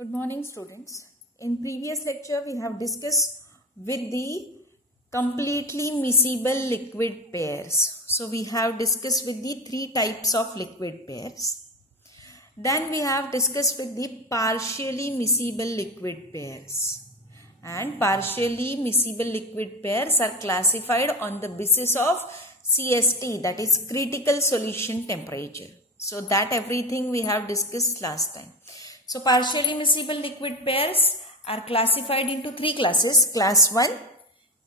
Good morning, students. In previous lecture, we have discussed with the completely miscible liquid pairs. So, we have discussed with the three types of liquid pairs. Then we have discussed with the partially miscible liquid pairs. And partially miscible liquid pairs are classified on the basis of CST, that is critical solution temperature. So, that everything we have discussed last time. So, partially miscible liquid pairs are classified into three classes, class 1,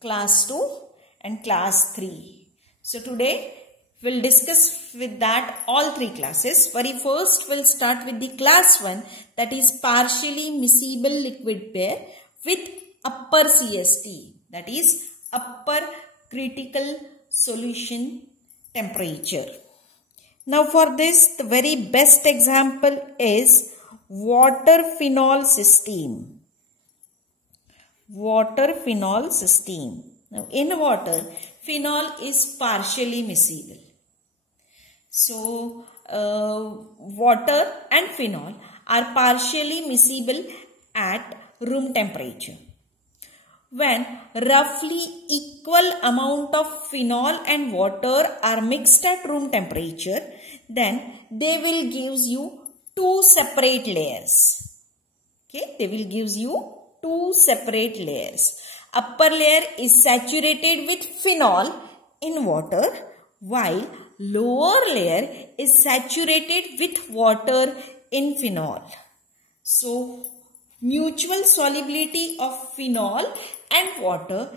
class 2 and class 3. So, today we will discuss with that all three classes. Very first we will start with the class 1, that is partially miscible liquid pair with upper CST, that is upper critical solution temperature. Now, for this the very best example is water-phenol system. Water-phenol system. Now, in water, phenol is partially miscible. So, water and phenol are partially miscible at room temperature. When roughly equal amount of phenol and water are mixed at room temperature, then they will give you two separate layers. Okay, they will give you two separate layers. Upper layer is saturated with phenol in water, while lower layer is saturated with water in phenol. So, mutual solubility of phenol and water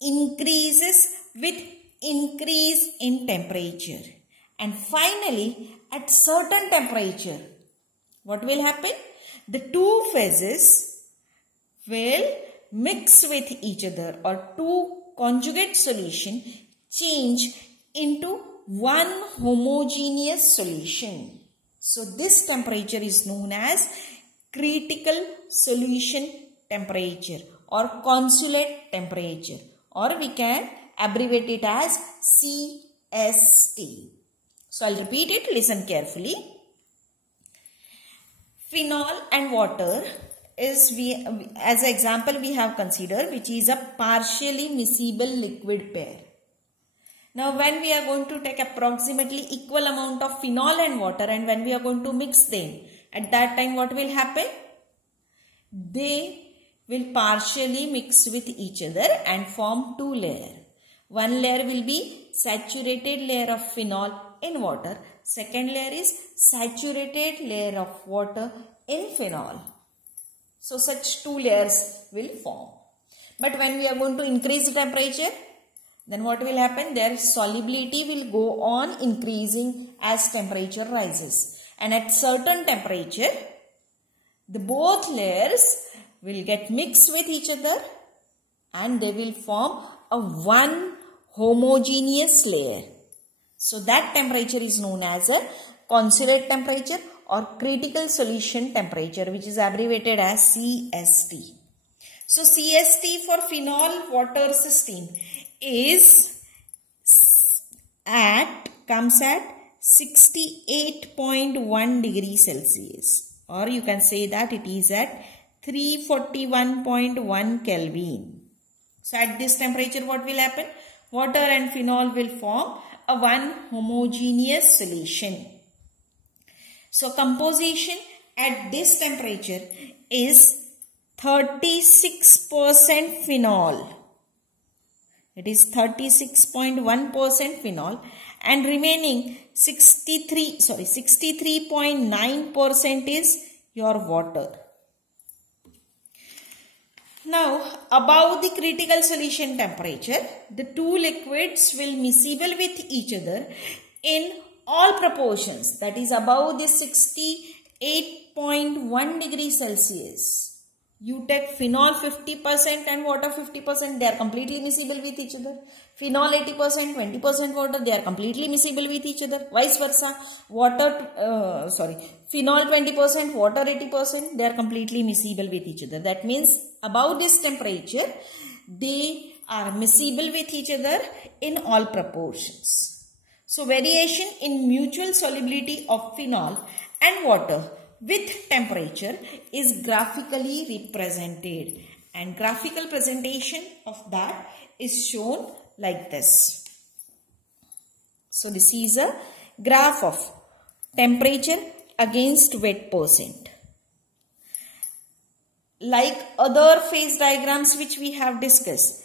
increases with increase in temperature. And finally, at certain temperature, what will happen? The two phases will mix with each other, or two conjugate solution change into one homogeneous solution. So, this temperature is known as critical solution temperature or consolate temperature, or we can abbreviate it as CST. So, I will repeat it, listen carefully. Phenol and water is, as an example we have considered, which is a partially miscible liquid pair. Now, when we are going to take approximately equal amount of phenol and water, and when we are going to mix them, at that time what will happen? They will partially mix with each other and form two layers. One layer will be saturated layer of phenol in water. Second layer is saturated layer of water in phenol. So, such two layers will form. But when we are going to increase the temperature, then what will happen? Their solubility will go on increasing as temperature rises. And at certain temperature, the both layers will get mixed with each other and they will form a one homogeneous layer. So, that temperature is known as a consolate temperature or critical solution temperature, which is abbreviated as CST. So, CST for phenol water system is comes at 68.1 degrees Celsius, or you can say that it is at 341.1 Kelvin. So, at this temperature what will happen? Water and phenol will form a one homogeneous solution. So, composition at this temperature is 36% phenol. It is 36.1% phenol and remaining 63.9% is your water. Now, above the critical solution temperature, the two liquids will miscible with each other in all proportions, that is above the 68.1 degrees Celsius. You take phenol 50% and water 50%, they are completely miscible with each other. Phenol 80%, 20% water, they are completely miscible with each other. Vice versa, phenol 20%, water 80%, they are completely miscible with each other. That means above this temperature, they are miscible with each other in all proportions. So, variation in mutual solubility of phenol and water with temperature is graphically represented, and graphical presentation of that is shown like this. So this is a graph of temperature against wet percent. Like other phase diagrams which we have discussed,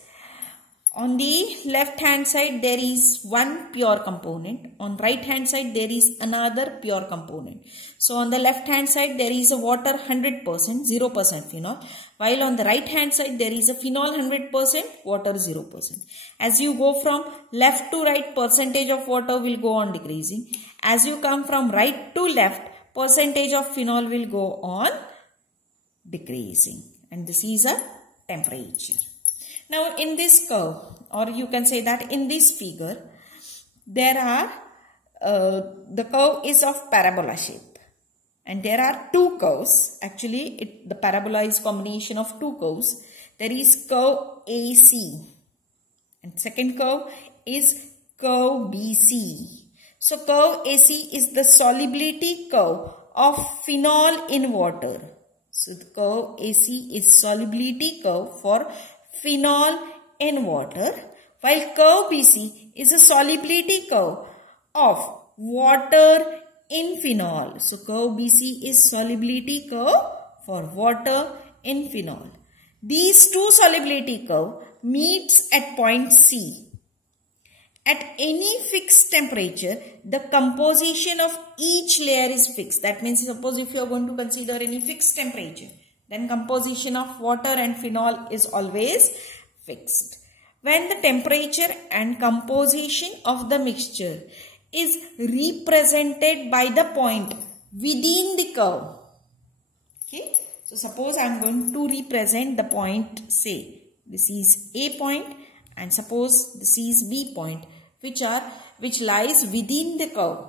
on the left hand side there is one pure component, on right hand side there is another pure component. So on the left hand side there is a water 100%, 0% phenol, while on the right hand side there is a phenol 100%, water 0%. As you go from left to right, percentage of water will go on decreasing. As you come from right to left, percentage of phenol will go on decreasing, and this is a temperature. Now in this curve, or you can say that in this figure, there are the curve is of parabola shape, and there are two curves. Actually the parabola is combination of two curves. There is curve AC and second curve is curve BC. So curve AC is the solubility curve of phenol in water. So the curve AC is solubility curve for phenol in water, while curve BC is a solubility curve of water in phenol. So curve BC is solubility curve for water in phenol. These two solubility curve meets at point C. At any fixed temperature, the composition of each layer is fixed. That means suppose if you are going to consider any fixed temperature, then composition of water and phenol is always fixed. When the temperature and composition of the mixture is represented by the point within the curve. Okay. So suppose I am going to represent the point, say this is A point and suppose this is B point, which lies within the curve.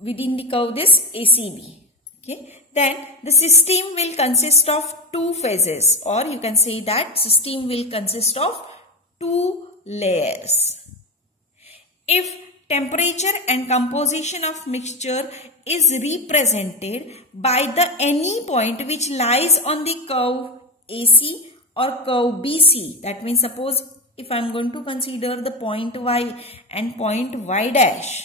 Within the curve this ACB. Okay. Then the system will consist of two phases, or you can say that system will consist of two layers. If temperature and composition of mixture is represented by the any point which lies on the curve AC or curve BC, that means suppose if I am going to consider the point Y and point Y dash,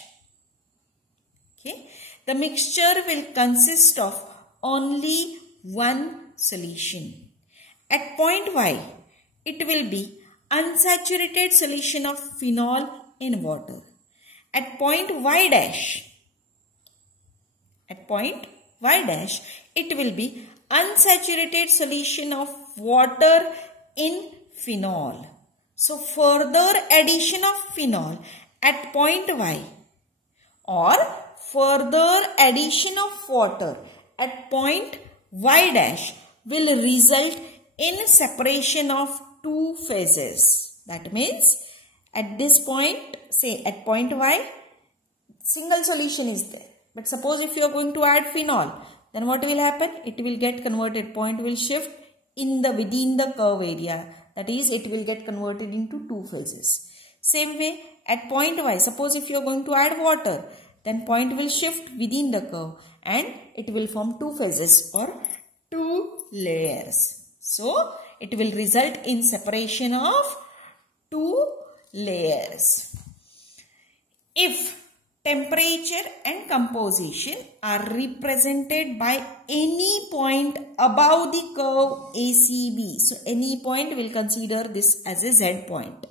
okay, the mixture will consist of only one solution. At point Y, it will be unsaturated solution of phenol in water. At point Y dash, it will be unsaturated solution of water in phenol. So further addition of phenol at point Y or further addition of water at point Y dash will result in separation of two phases. That means at this point, say at point Y, single solution is there. But suppose if you are going to add phenol, then what will happen? It will get converted. Point will shift in the within the curve area. That is, it will get converted into two phases. Same way at point Y, suppose if you are going to add water, then point will shift within the curve and it will form two phases or two layers. So it will result in separation of two layers. If temperature and composition are represented by any point above the curve ACB, so any point will consider this as a Z point.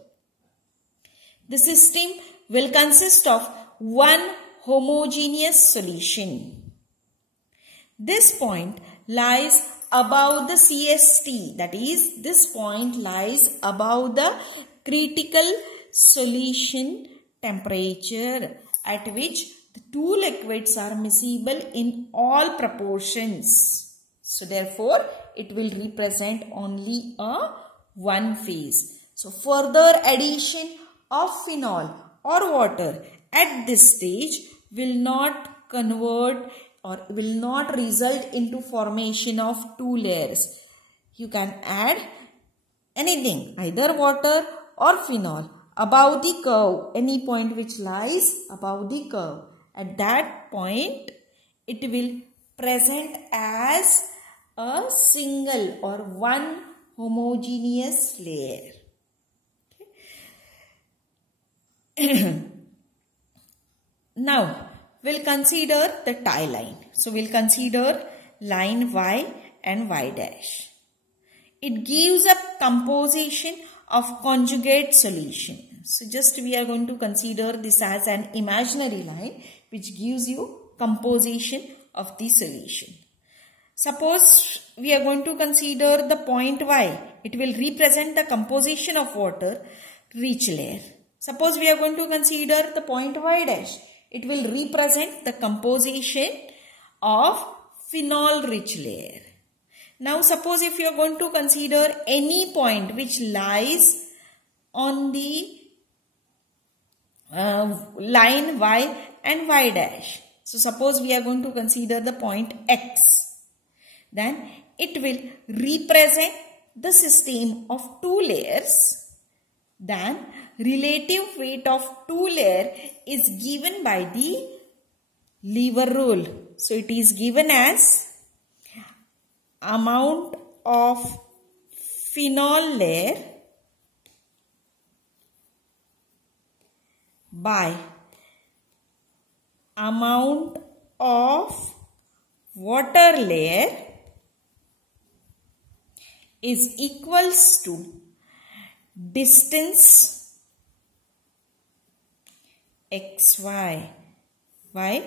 The system will consist of one homogeneous solution. This point lies above the CST, that is, this point lies above the critical solution temperature at which the two liquids are miscible in all proportions. So therefore, it will represent only a one phase. So further addition of phenol or water at this stage will not convert or will not result into formation of two layers. You can add anything, either water or phenol, above the curve, any point which lies above the curve. At that that point it will present as a single or one homogeneous layer. Okay. Now we'll consider the tie line. So we'll consider line Y and Y dash. It gives a composition of conjugate solution. So just we are going to consider this as an imaginary line which gives you composition of the solution. Suppose we are going to consider the point Y. It will represent the composition of water rich layer. Suppose we are going to consider the point Y dash. It will represent the composition of phenol rich layer. Now suppose if you are going to consider any point which lies on the line Y and Y dash. So suppose we are going to consider the point X. Then it will represent the system of two layers. Then relative weight of two layers is given by the lever rule. So it is given as amount of phenol layer by amount of water layer is equals to distance xy by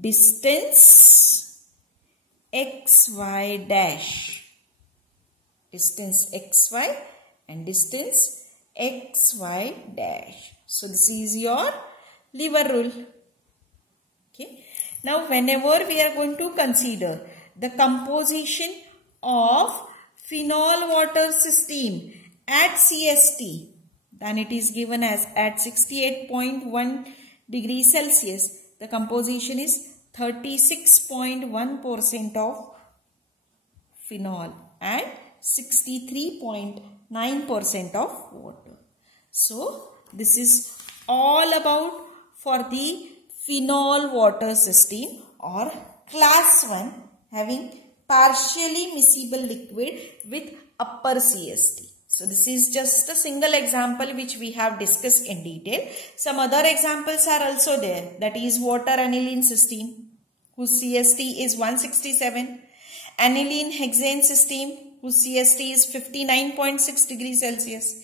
distance xy dash. Distance xy and distance xy dash. So this is your lever rule. Okay. Now whenever we are going to consider the composition of phenol water system at CST, then it is given as at 68.1 degrees Celsius. The composition is 36.1% of phenol and 63.9% of water. So this is all about for the phenol water system or class 1 having partially miscible liquid with upper CST. So this is just a single example which we have discussed in detail. Some other examples are also there. That is water aniline system whose CST is 167. Aniline hexane system whose CST is 59.6 degrees Celsius.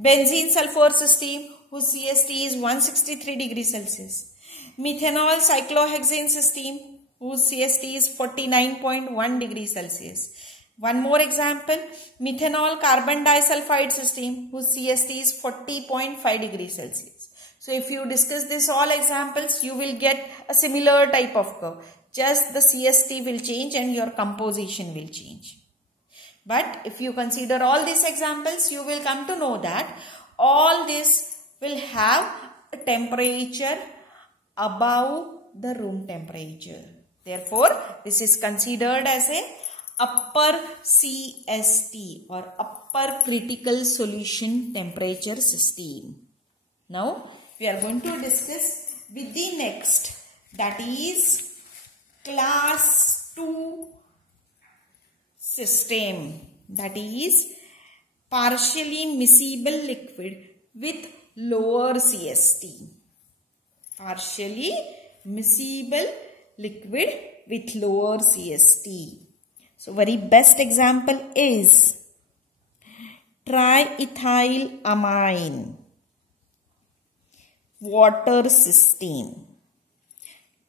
Benzene sulfur system whose CST is 163 degrees Celsius. Methanol cyclohexane system whose CST is 49.1 degrees Celsius. One more example, methanol carbon disulfide system whose CST is 40.5 degrees Celsius. So if you discuss this all examples, you will get a similar type of curve. Just the CST will change and your composition will change. But if you consider all these examples, you will come to know that all this will have a temperature above the room temperature. Therefore, this is considered as a upper CST or upper critical solution temperature system. Now, we are going to discuss with the next, that is class 2 system, that is partially miscible liquid with lower CST. Partially miscible liquid with lower CST. So very best example is triethylamine water system.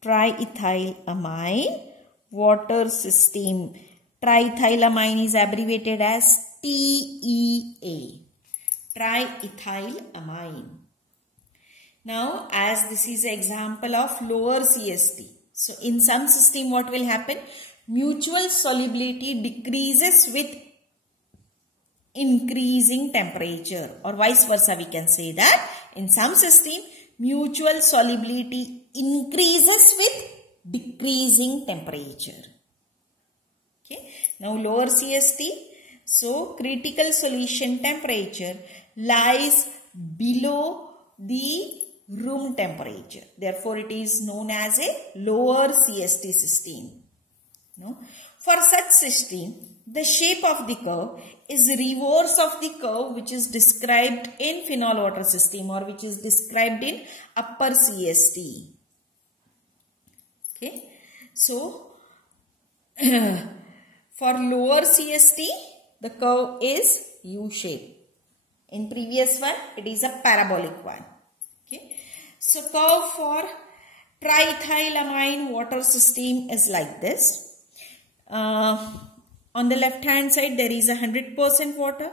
Triethylamine water system. Triethylamine is abbreviated as TEA. Triethylamine. Now, as this is an example of lower CST. So, in some system what will happen? Mutual solubility decreases with increasing temperature, or vice versa we can say that. In some system, mutual solubility increases with decreasing temperature. Okay. Now, lower CST. So, critical solution temperature lies below the room temperature. Therefore, it is known as a lower CST system. No? For such system, the shape of the curve is reverse of the curve which is described in phenol water system or which is described in upper CST. Okay. So, for lower CST, the curve is U-shape. In previous one, it is a parabolic one. Okay. So, curve for triethylamine water system is like this. On the left hand side, there is 100% water.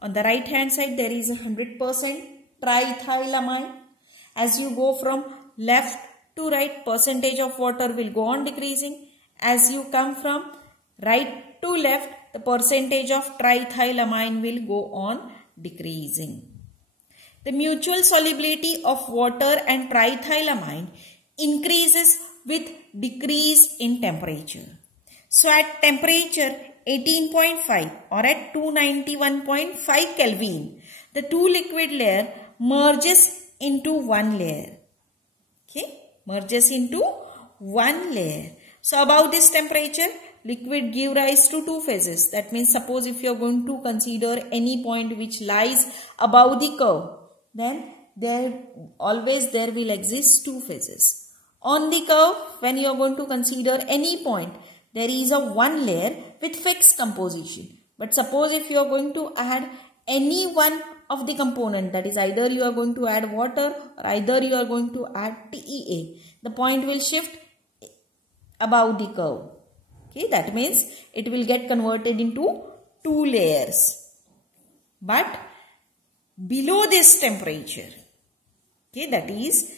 On the right hand side, there is 100% triethylamine. As you go from left to right, percentage of water will go on decreasing. As you come from right to left, the percentage of triethylamine will go on decreasing. The mutual solubility of water and triethylamine increases with decrease in temperature. So at temperature 18.5 or at 291.5 Kelvin, the two liquid layer merges into one layer. Okay, merges into one layer. So above this temperature, liquid give rise to two phases. That means suppose if you are going to consider any point which lies above the curve, then there will exist two phases. On the curve, when you are going to consider any point, there is a one layer with fixed composition. But suppose if you are going to add any one of the component, that is either you are going to add water or either you are going to add TEA, the point will shift above the curve. Okay, that means it will get converted into two layers. But below this temperature, okay, that is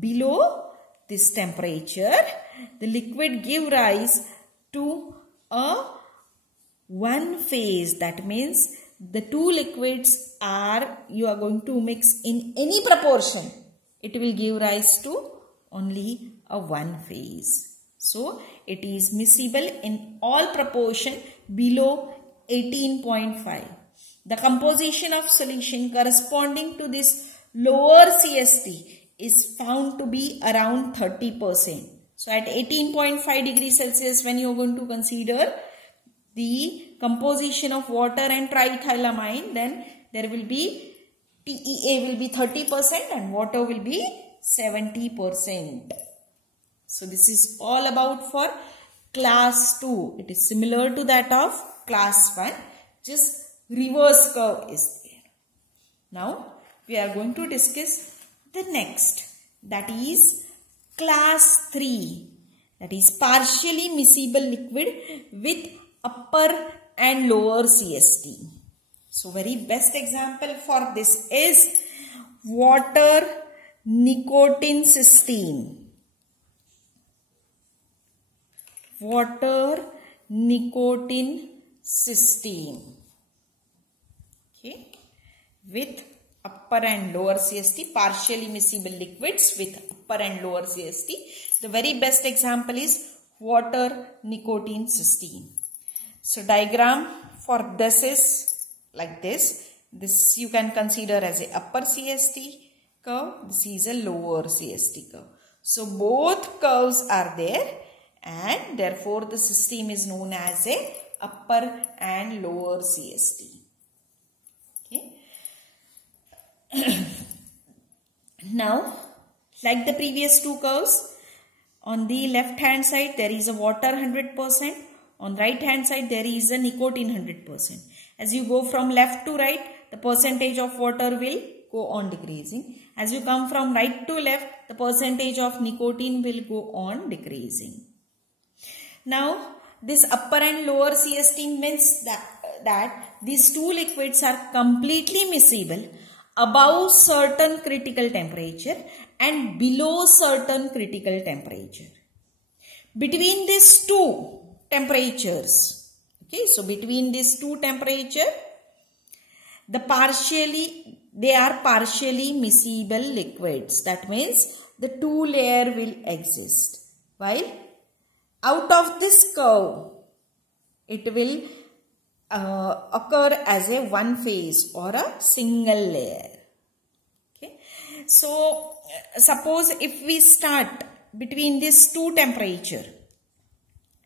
below this temperature, the liquid give rise to a one phase. That means the two liquids you are going to mix in any proportion, it will give rise to only a one phase. So it is miscible in all proportion below 18.5. The composition of solution corresponding to this lower CST is found to be around 30%. So at 18.5 degrees Celsius, when you are going to consider the composition of water and triethylamine, then there will be TEA will be 30% and water will be 70%. So this is all about for class 2. It is similar to that of class 1. Just reverse curve is there. Now we are going to discuss the next, that is class 3, that is partially miscible liquid with upper and lower CST. So very best example for this is water nicotine system. Water nicotine system. Okay, with upper and lower CST, partially miscible liquids with upper and lower CST. The very best example is water nicotine system. So diagram for this is like this. This you can consider as a upper CST curve. This is a lower CST curve. So both curves are there and therefore the system is known as a upper and lower CST. Okay. Now, like the previous two curves, on the left hand side there is a water 100%, on right hand side there is a nicotine 100%. As you go from left to right, the percentage of water will go on decreasing. As you come from right to left, the percentage of nicotine will go on decreasing. Now, this upper and lower CST means that these two liquids are completely miscible above certain critical temperature and below certain critical temperature. Between these two temperatures, okay, so between these two temperatures, they are partially miscible liquids. That means the two layer will exist. While out of this curve, it will occur as a one phase or a single layer. Okay. So suppose if we start between these two temperature,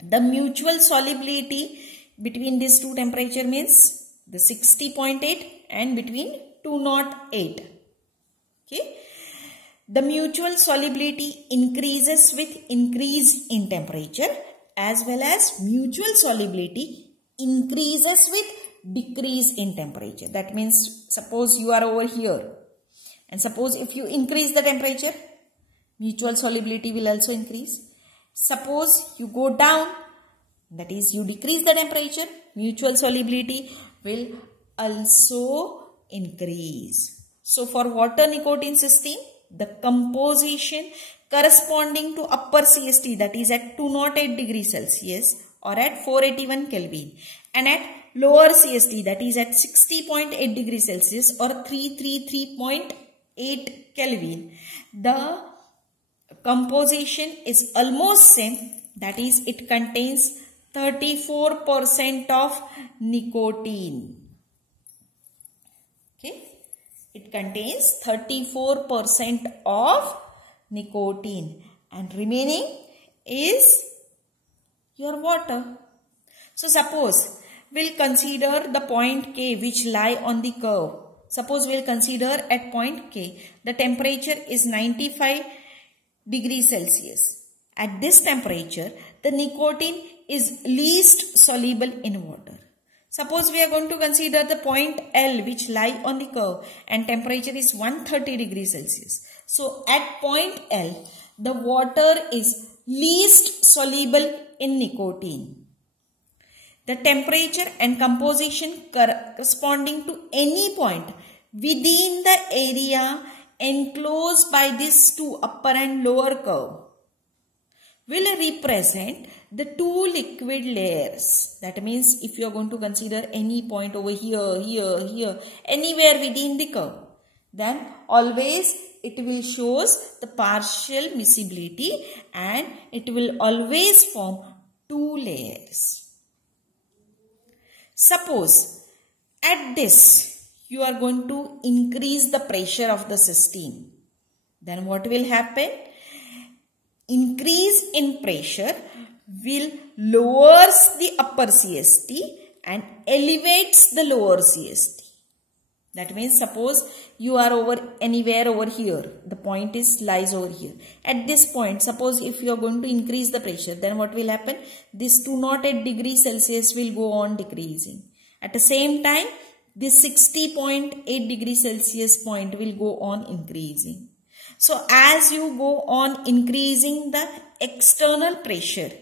the mutual solubility between these two temperature means the 60.8 and between 208. Okay. The mutual solubility increases with increase in temperature, as well as mutual solubility increases with decrease in temperature. That means suppose you are over here, and suppose if you increase the temperature, mutual solubility will also increase. Suppose you go down, that is you decrease the temperature, mutual solubility will also increase. So for water nicotine cysteine, the composition corresponding to upper CST, that is at 208 degrees Celsius or at 481 Kelvin, and at lower CST, that is at 60.8 degrees Celsius or 333.8 Kelvin, the composition is almost same, that is it contains 34% of nicotine. Okay, it contains 34% of nicotine and remaining is your water. So suppose we'll consider the point K which lie on the curve. Suppose we'll consider at point K the temperature is 95 degrees Celsius. At this temperature the nicotine is least soluble in water. Suppose we are going to consider the point L which lie on the curve and temperature is 130 degrees Celsius. So at point L the water is least soluble in nicotine. The temperature and composition corresponding to any point within the area enclosed by these two upper and lower curve will represent the two liquid layers. That means if you are going to consider any point over here, here, anywhere within the curve, then always it will shows the partial miscibility and it will always form two layers. Suppose at this you are going to increase the pressure of the cysteine. Then what will happen? Increase in pressure will lowers the upper CST and elevates the lower CST. That means suppose you are anywhere over here, the point lies over here. At this point, suppose if you are going to increase the pressure, then what will happen? This 208 degrees Celsius will go on decreasing. At the same time, this 60.8 degrees Celsius point will go on increasing. So as you go on increasing the external pressure,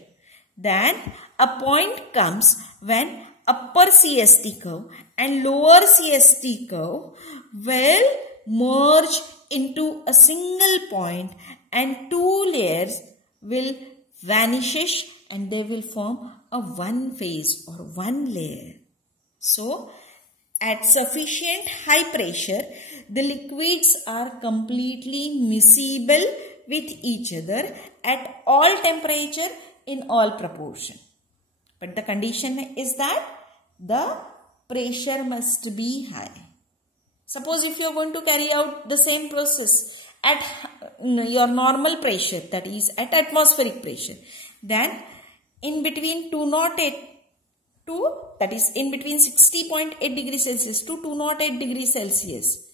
then a point comes when upper CST curve and lower CST curve will merge into a single point and two layers will vanish and they will form a one phase or one layer. So at sufficient high pressure, the liquids are completely miscible with each other at all temperature in all proportion. But the condition is that the pressure must be high. Suppose if you are going to carry out the same process at your normal pressure, that is at atmospheric pressure, then in between 208 to, that is in between 60.8 degrees Celsius to 208 degrees Celsius,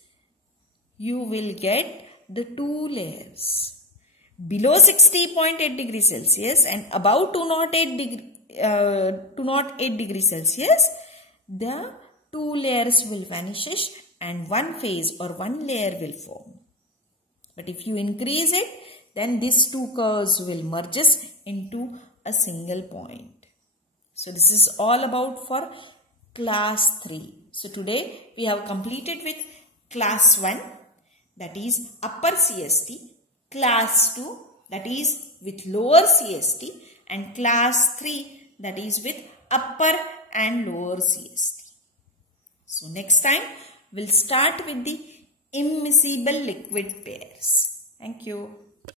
you will get the two layers. Below 60.8 degrees Celsius and above 208 degrees Celsius, the two layers will vanish and one phase or one layer will form. But if you increase it, then these two curves will merge into a single point. So this is all about for class 3. So today we have completed with class 1, that is upper CST, class 2, that is with lower CST, and class 3, that is with upper and lower CST. So next time we'll start with the immiscible liquid pairs. Thank you.